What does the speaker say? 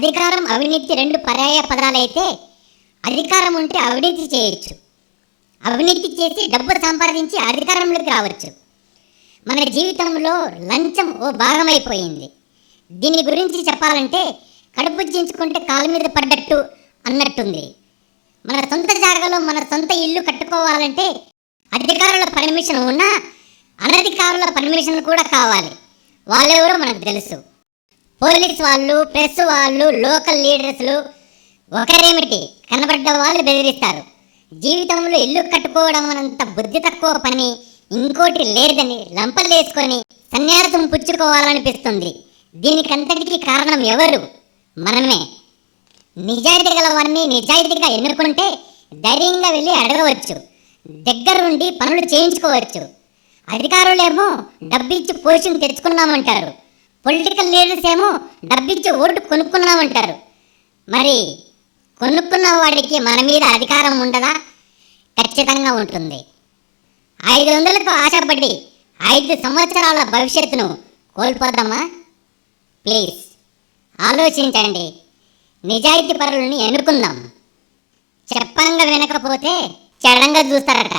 అధికారం, అవినీతి రెండు పర్యాయ పదాలైతే అధికారం ఉంటే అవినీతి చేయొచ్చు, అవినీతి చేసి డబ్బు సంపాదించి అధికారంలోకి రావచ్చు. మన జీవితంలో లంచం ఓ భాగమైపోయింది. దీని గురించి చెప్పాలంటే కడుపు చించుకుంటే కాలు మీద పడ్డట్టు అన్నట్టుంది. మన సొంత జాగాలో మన సొంత ఇల్లు కట్టుకోవాలంటే అధికారుల పర్మిషన్ ఉన్నా అనధికారుల పర్మిషన్ కూడా కావాలి. వాళ్ళెవరో మనకు తెలుసు. పోలీస్ వాళ్ళు, ప్రెస్ వాళ్ళు, లోకల్ లీడర్స్లు ఒకరేమిటి కనబడ్డ వాళ్ళు బెదిరిస్తారు. జీవితంలో ఇల్లు కట్టుకోవడం అనంత బుద్ధి తక్కువ పని ఇంకోటి లేదని లంపలేసుకొని సన్యాసం పుచ్చుకోవాలనిపిస్తుంది. దీనికంతటికీ కారణం ఎవరు? మనమే. నిజాయితీ గల వారిని నిజాయితీగా ఎన్నుకుంటే ధైర్యంగా వెళ్ళి అడగవచ్చు, దగ్గరుండి పనులు చేయించుకోవచ్చు. అధికారులేమో డబ్బిచ్చి పోషన్ తెచ్చుకున్నామంటారు, పొలిటికల్ లీడర్స్ ఏమో డబ్బిచ్చి ఓటు కొనుక్కున్నామంటారు. మరి కొనుక్కున్న వాడికి మన మీద అధికారం ఉండదా? ఖచ్చితంగా ఉంటుంది. 500కు ఆశపడి 5 సంవత్సరాల భవిష్యత్తును కోల్పోదామా? ప్లీజ్ ఆలోచించండి. నిజాయితీ పరులని ఎన్నుకుందాం. చెప్పంగా వినకపోతే చెడంగా చూస్తారట.